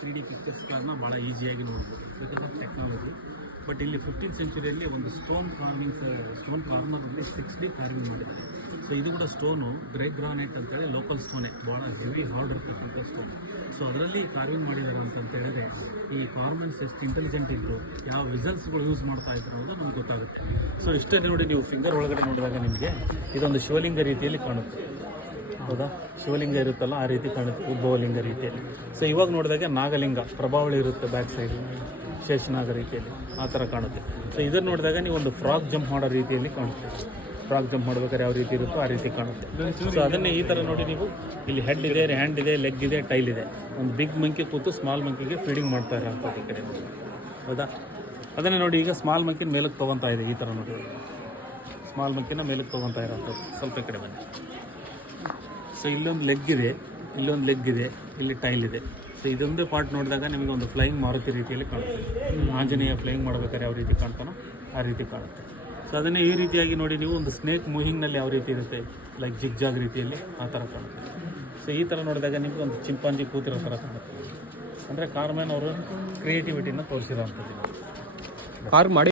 3D ಪಿಕ್ಚರ್ಸ್ಗಳನ್ನ ಭಾಳ ಈಸಿಯಾಗಿ ನೋಡ್ಬೋದು ಬಿಕಾಸ್ ಆಫ್ ಟೆಕ್ನಾಲಜಿ. ಬಟ್ ಇಲ್ಲಿ 15th ಸೆಂಚುರಿಯಲ್ಲಿ ಒಂದು ಸ್ಟೋನ್ ಕಾರ್ನರಲ್ಲಿ 6D ಕಾರ್ವಿಂಗ್ ಮಾಡಿದ್ದಾರೆ. ಸೊ ಇದು ಕೂಡ ಸ್ಟೋನು ಗ್ರೇ ಗ್ರಾನೈಟ್ ಅಂತೇಳಿ ಲೋಕಲ್ ಸ್ಟೋನೇ, ಭಾಳ ಹೆವಿ ಹಾರ್ಡ್ ಇರ್ತಕ್ಕಂಥ ಸ್ಟೋನ್. ಸೊ ಅದರಲ್ಲಿ ಕಾರ್ವಿಂಗ್ ಮಾಡಿದ್ದಾರೆ ಅಂತ ಹೇಳಿದ್ರೆ ಈ ಕಾರ್ಮೆಂಟ್ಸ್ ಎಷ್ಟು ಇಂಟೆಲಿಜೆಂಟ್ ಇದ್ದು ಯಾವ ವಿಸಲ್ಸ್ಗಳು ಯೂಸ್ ಮಾಡ್ತಾ ಇದ್ರು ಅನ್ನೋದು ನಮ್ಗೆ ಗೊತ್ತಾಗುತ್ತೆ. ಸೊ ಇಷ್ಟೇ ನೋಡಿ, ನೀವು ಫಿಂಗರ್ ಒಳಗಡೆ ನೋಡಿದಾಗ ನಿಮಗೆ ಇದೊಂದು ಶಿವಲಿಂಗ ರೀತಿಯಲ್ಲಿ ಕಾಣುತ್ತೆ. ಹೌದಾ, ಶಿವಲಿಂಗ ಇರುತ್ತಲ್ಲ ಆ ರೀತಿ ಕಾಣುತ್ತೆ, ಉದ್ಭವಲಿಂಗ ರೀತಿಯಲ್ಲಿ. ಸೊ ಇವಾಗ ನೋಡಿದಾಗ ನಾಗಲಿಂಗ ಪ್ರಭಾವಳಿ ಇರುತ್ತೆ ಬ್ಯಾಕ್ ಸೈಡ್, ಶೇಷನಾಗ ರೀತಿಯಲ್ಲಿ ಆ ಥರ ಕಾಣುತ್ತೆ. ಸೊ ಇದನ್ನು ನೋಡಿದಾಗ ನೀವು ಒಂದು ಫ್ರಾಗ್ ಜಂಪ್ ಮಾಡೋ ರೀತಿಯಲ್ಲಿ ಕಾಣುತ್ತೆ. ಫ್ರಾಗ್ ಜಂಪ್ ಮಾಡ್ಬೇಕಾದ್ರೆ ಯಾವ ರೀತಿ ಇರುತ್ತೋ ಆ ರೀತಿ ಕಾಣುತ್ತೆ. ಸೊ ಅದನ್ನೇ ಈ ಥರ ನೋಡಿ ನೀವು, ಇಲ್ಲಿ ಹೆಡ್ ಇದೆ, ಹ್ಯಾಂಡ್ ಇದೆ, ಲೆಗ್ ಇದೆ, ಟೈಲ್ ಇದೆ. ಒಂದು ಬಿಗ್ ಮಂಕಿ ಕೂತು ಸ್ಮಾಲ್ ಮಂಕಿಗೆ ಫೀಡಿಂಗ್ ಮಾಡ್ತಾ ಇರೋಂಥದ್ದು ಈ ಕಡೆ. ಹೌದಾ, ಅದನ್ನೇ ನೋಡಿ ಈಗ ಸ್ಮಾಲ್ ಮಂಕಿನ ಮೇಲಕ್ಕೆ ತೊಗೊತಾ ಇದೆ. ಈ ಥರ ನೋಡಿ, ಸ್ಮಾಲ್ ಮಂಕಿನ ಮೇಲಕ್ಕೆ ತೊಗೊತಾ ಇರೋಂಥದ್ದು. ಸ್ವಲ್ಪ ಈ ಕಡೆ ಬನ್ನಿ. ಸೊ ಇಲ್ಲೊಂದು ಲೆಗ್ ಇದೆ, ಇಲ್ಲೊಂದು ಲೆಗ್ ಇದೆ, ಇಲ್ಲಿ ಟೈಲ್ ಇದೆ. ಸೊ ಇದೊಂದೇ ಪಾರ್ಟ್ ನೋಡಿದಾಗ ನಿಮಗೆ ಒಂದು ಫ್ಲೈಯಿಂಗ್ ಮಾರುತಿ ರೀತಿಯಲ್ಲಿ ಕಾಣುತ್ತೆ. ಆಂಜನೇಯ ಫ್ಲೈಯಿಂಗ್ ಮಾಡ್ಬೇಕಾದ್ರೆ ಯಾವ ರೀತಿ ಕಾಣ್ತಾನೋ ಆ ರೀತಿ ಕಾಣುತ್ತೆ. ಸೊ ಅದನ್ನೇ ಈ ರೀತಿಯಾಗಿ ನೋಡಿ ನೀವು, ಒಂದು ಸ್ನೇಕ್ ಮೂವಿಂಗ್ನಲ್ಲಿ ಯಾವ ರೀತಿ ಇರುತ್ತೆ, ಲೈಕ್ ಜಿಗ್ ಜಾಗ್ ರೀತಿಯಲ್ಲಿ ಆ ಥರ ಕಾಣುತ್ತೆ. ಸೊ ಈ ಥರ ನೋಡಿದಾಗ ನಿಮಗೆ ಒಂದು ಚಿಂಪಾಂಜಿ ಕೂತಿರೋ ಥರ ಕಾಣುತ್ತೆ. ಅಂದರೆ ಕಾರ್ಮೆನ್ ಅವರು ಕ್ರಿಯೇಟಿವಿಟಿನ ತೋರಿಸಿರೋ ಅಂಥದ್ದು.